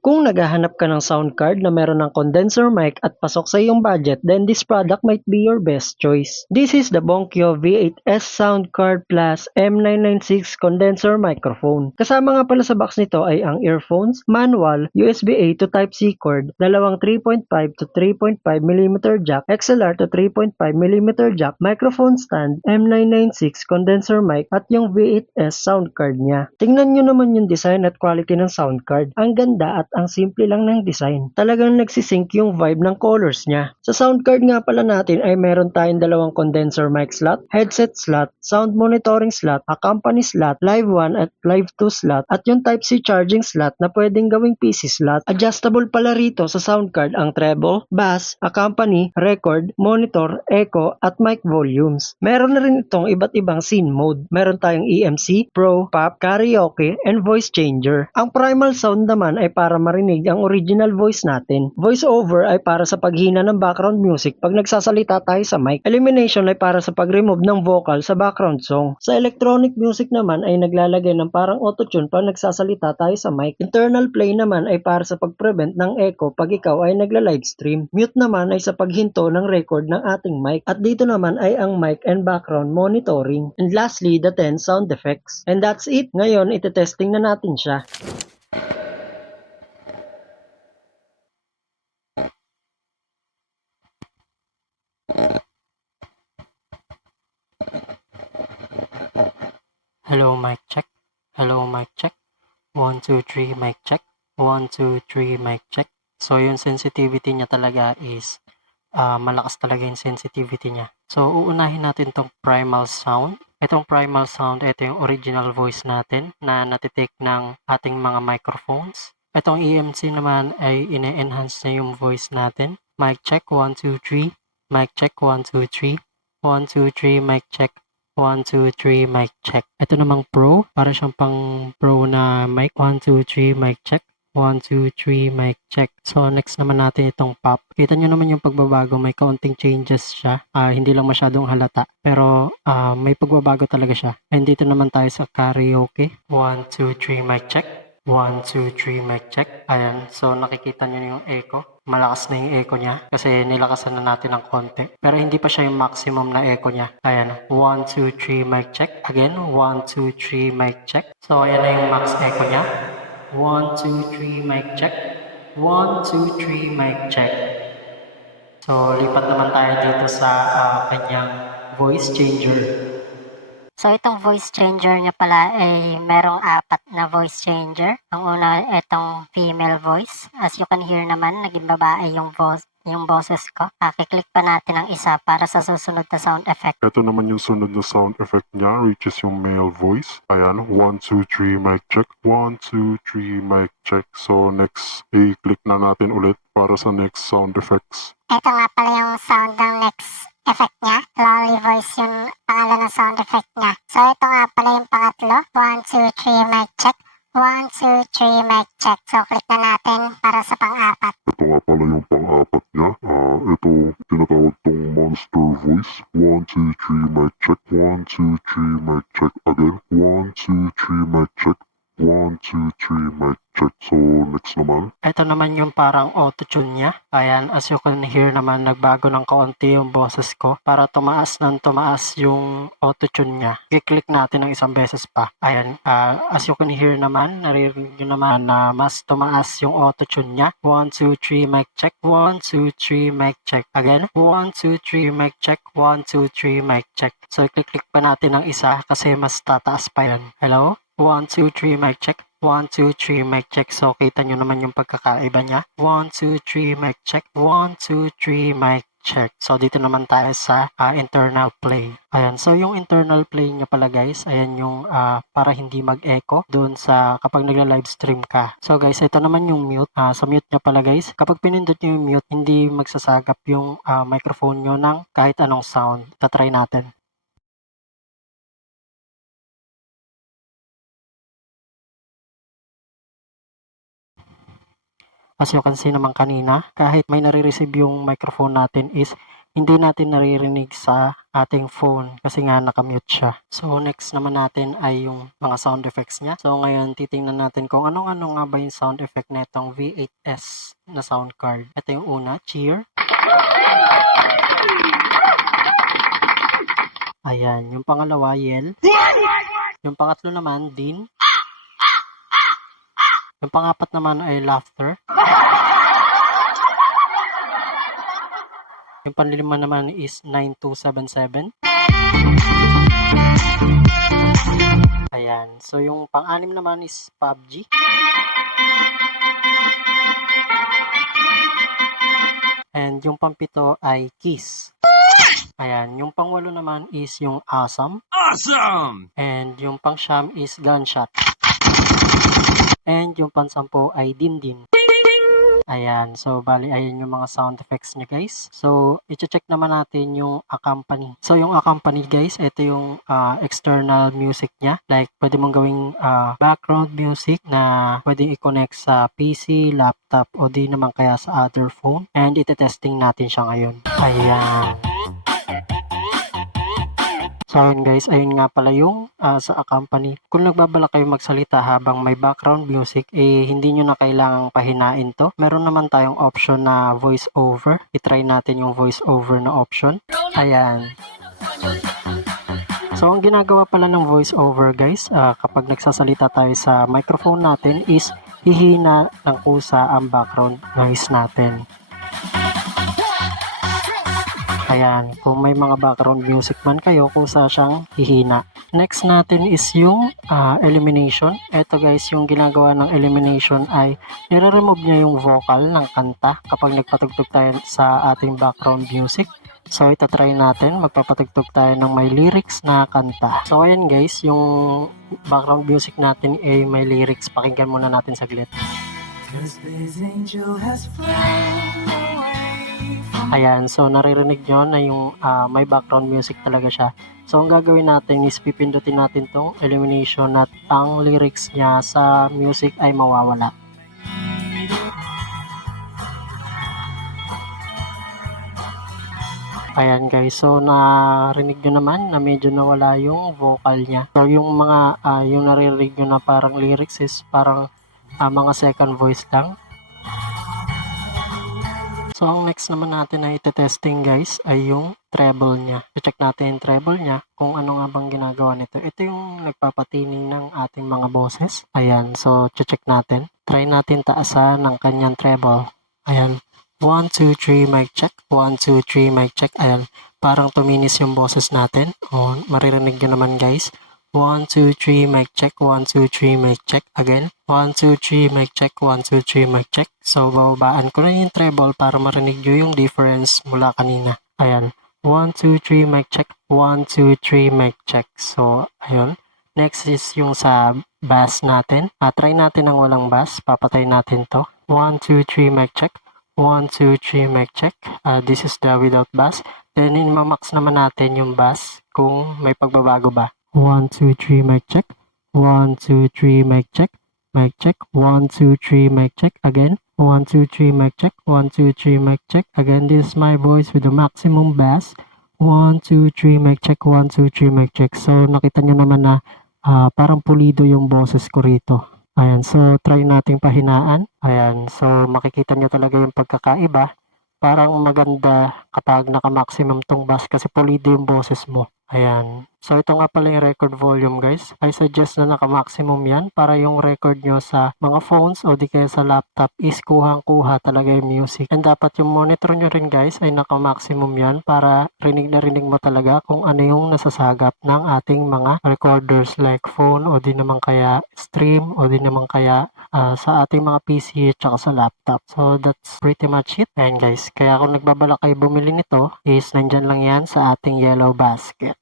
Kung naghahanap ka ng sound card na meron ng condenser mic at pasok sa iyong budget, then this product might be your best choice. This is the Bonkyo V8S Sound Card Plus M996 Condenser Microphone. Kasama nga pala sa box nito ay ang earphones, manual, USB-A to Type-C cord, dalawang 3.5 to 3.5mm jack, XLR to 3.5mm jack, microphone stand, M996 condenser mic at yung V8S sound card niya. Tingnan nyo naman yung design at quality ng sound card. Ang ganda at ang simple lang ng design. Talagang nagsisync yung vibe ng colors niya. Sa sound card nga pala natin ay meron tayong dalawang condenser mic slot, headset slot, sound monitoring slot, accompany slot, live 1 at live 2 slot, at yung Type-C charging slot na pwedeng gawing PC slot. Adjustable pala rito sa sound card ang treble, bass, accompany, record, monitor, echo, at mic volumes. Meron na rin itong iba't ibang scene mode. Meron tayong EMC, Pro, Pop, Karaoke, and Voice Changer. Ang primal sound naman ay para marinig ang original voice natin. Voice over ay para sa paghina ng background music pag nagsasalita tayo sa mic. Elimination ay para sa pag-remove ng vocal sa background song. Sa electronic music naman ay naglalagay ng parang autotune pag nagsasalita tayo sa mic. Internal play naman ay para sa pag-prevent ng echo pag ikaw ay nagla-livestream. Mute naman ay sa paghinto ng record ng ating mic. At dito naman ay ang mic and background monitoring. And lastly, the 10 sound effects. And that's it. Ngayon, ite-testing na natin siya. Hello, mic check. Hello, mic check. 1, 2, 3, mic check. 1, 2, 3, mic check. So, yung sensitivity niya talaga is malakas talaga yung sensitivity niya. So, uunahin natin tong primal sound. Itong primal sound, ito yung original voice natin na natitake ng ating mga microphones. Itong EMC naman ay ine-enhance na yung voice natin. Mic check, 1, 2, 3. Mic check, 1, 2, 3. 1, 2, 3, mic check. 1, 2, 3, mic check. Ito namang Pro, para siyang pang Pro na mic. 1, 2, 3, mic check. 1, 2, 3, mic check. So, next naman natin itong pop. Kita nyo naman yung pagbabago, may kaunting changes siya. Hindi lang masyadong halata. Pero, may pagbabago talaga siya. And dito naman tayo sa karaoke. 1, 2, 3, mic check. 1, 2, 3, mic check. Ayan. So, nakikita nyo yung echo. Malakas na yung echo niya kasi nilakasan na natin ng konti. Pero hindi pa siya yung maximum na echo niya. Ayan. 1, 2, 3, mic check. Again, 1, 2, 3, mic check. So, ayan na yung max echo niya. 1, 2, 3, mic check. 1, 2, 3, mic check. So, lipat naman tayo dito sa kanyang voice changer. So, itong voice changer niya pala ay merong 4 na voice changer. Ang una, itong female voice. As you can hear naman, naging babae yung boses ko. Kiklik pa natin ang isa para sa susunod na sound effect. Ito naman yung sunod na sound effect niya, which is yung male voice. Ayan, 1, 2, 3, mic check. 1, 2, 3, mic check. So, next, i-click na natin ulit para sa next sound effects. Ito nga pala yung sound ng next effect niya. Lolly voice yung pangalan ng sound effect niya. So, ito nga pala yung pangatlo. 1, 2, 3, mic check. 1, 2, 3, mic check. So, click na natin para sa pang-4. Ito nga pala yung pang-apat niya. Ito, tinatawag tong monster voice. 1, 2, 3, mic check. 1, 2, 3, mic check. Again, 1, 2, 3, mic check. 1, 2, 3, mic check. So, next naman. Ito naman yung parang auto-tune niya. Ayan, as you can hear naman, nagbago ng kaunti yung boses ko para tumaas ng tumaas yung auto-tune niya. I-click natin ng isang beses pa. Ayan, as you can hear naman, naririnig nyo naman na mas tumaas yung auto-tune niya. 1, 2, 3, mic check. 1, 2, 3, mic check. Again, 1, 2, 3, mic check. 1, 2, 3, mic check. So, i-click pa natin ng isa kasi mas tataas pa yan. Hello? 1, 2, 3, mic check. 1, 2, 3, mic check. So, kita nyo naman yung pagkakaiba niya. 1, 2, 3, mic check. 1, 2, 3, mic check. So, dito naman tayo sa internal play. Ayan. So, yung internal play niya pala guys, ayan yung para hindi mag-echo doon sa kapag nagla-livestream ka. So, guys, ito naman yung mute. Sa mute niya pala guys, kapag pinindot nyo yung mute, hindi magsasagap yung microphone nyo ng kahit anong sound. Tatry natin. As you can see naman kanina, kahit may nare-receive yung microphone natin is hindi natin naririnig sa ating phone kasi nga nakamute siya. So next naman natin ay yung mga sound effects niya. So ngayon titingnan natin kung ano-ano nga ba yung sound effect na itong V8S na sound card. Ito yung una, cheer. Ayan, yung pangalawa, yell. Yung pangatlo naman, din. Yung pangapat naman ay laughter. Yung panlima naman is 9277. Ayan. So, yung pang-anim naman is PUBG. And yung pang-pito ay Kiss. Ayan. Yung pang-walo naman is yung Awesome. Awesome! And yung pang-siyam is Gunshot. And yung pang-sampo ay Din-Din. Ayan. So, bali, ayan yung mga sound effects niya, guys. So, i-check naman natin yung accompany. So, yung accompany, guys, ito yung external music niya. Like, pwede mong gawing background music na pwedeng i-connect sa PC, laptop, o di naman kaya sa other phone. And ite-testing natin siya ngayon. Ayan. So ayun guys, ayun nga pala yung sa accompany. Kung nagbabala kayo magsalita habang may background music, hindi nyo na kailangang pahinain to. Meron naman tayong option na voice over. I-try natin yung voice over na option. Ayan. So ang ginagawa pala ng voice over guys, kapag nagsasalita tayo sa microphone natin is hihina ng kusa ang background noise natin. Ayan, kung may mga background music man kayo, kusa siyang hihina. Next natin is yung elimination. Ito guys, yung ginagawa ng elimination ay nire-remove niya yung vocal ng kanta kapag nagpatugtog tayo sa ating background music. So ito try natin, magpapatugtog tayo ng may lyrics na kanta. So ayan guys, yung background music natin ay may lyrics. Pakinggan muna natin saglit. Ayan, so naririnig nyo na yung may background music talaga siya. So ang gagawin natin is pipindutin natin tong elimination at ang lyrics niya sa music ay mawawala. Ayan guys, so narinig nyo naman na medyo nawala yung vocal niya. So yung mga yung naririnig nyo na parang lyrics is parang mga second voice lang. So, ang next naman natin na ite-testing guys ay yung treble niya. I-check natin yung treble niya kung ano nga bang ginagawa nito. Ito yung nagpapatining ng ating mga boses. Ayan, so check natin. Try natin taasan ng kanyang treble. Ayan, 1, 2, 3, mic check. 1, 2, 3, mic check. Ayan, parang tuminis yung boses natin. O, maririnig nyo naman guys. 1, 2, 3, mic check. 1, 2, 3, mic check. Again. 1, 2, 3, mic check. 1, 2, 3, mic check. So, bababaan ko na yung treble para marinig nyo yung difference mula kanina. Ayan. 1, 2, 3, mic check. 1, 2, 3, mic check. So, ayun. Next is yung sa bass natin. Try natin ang walang bass. Papatay natin to. 1, 2, 3, mic check. 1, 2, 3, mic check. This is the without bass. Then, in-max naman natin yung bass kung may pagbabago ba. 1, 2, 3, mic check. 1, 2, 3, mic check. Mic check. 1, 2, 3, mic check. Again. 1, 2, 3, mic check. 1, 2, 3, mic check. Again, this is my voice with the maximum bass. 1, 2, 3, mic check. 1, 2, 3, mic check. So, nakita nyo naman na parang pulido yung boses ko rito. Ayan, so try nating pahinaan. Ayan, so makikita nyo talaga yung pagkakaiba. Parang maganda kapag naka-maximum tong bass kasi pulido yung boses mo. Ayan. So, ito nga pala yung record volume guys. I suggest na naka-maximum yan para yung record nyo sa mga phones o di kaya sa laptop is kuhang-kuha talaga yung music. And dapat yung monitor nyo rin guys ay naka-maximum yan para rinig na rinig mo talaga kung ano yung nasasagap ng ating mga recorders like phone o di naman kaya stream o di naman kaya sa ating mga PC at saka sa laptop. So, that's pretty much it. Ayan guys. Kaya kung nagbabala kayo bumili nito is nandyan lang yan sa ating yellow basket.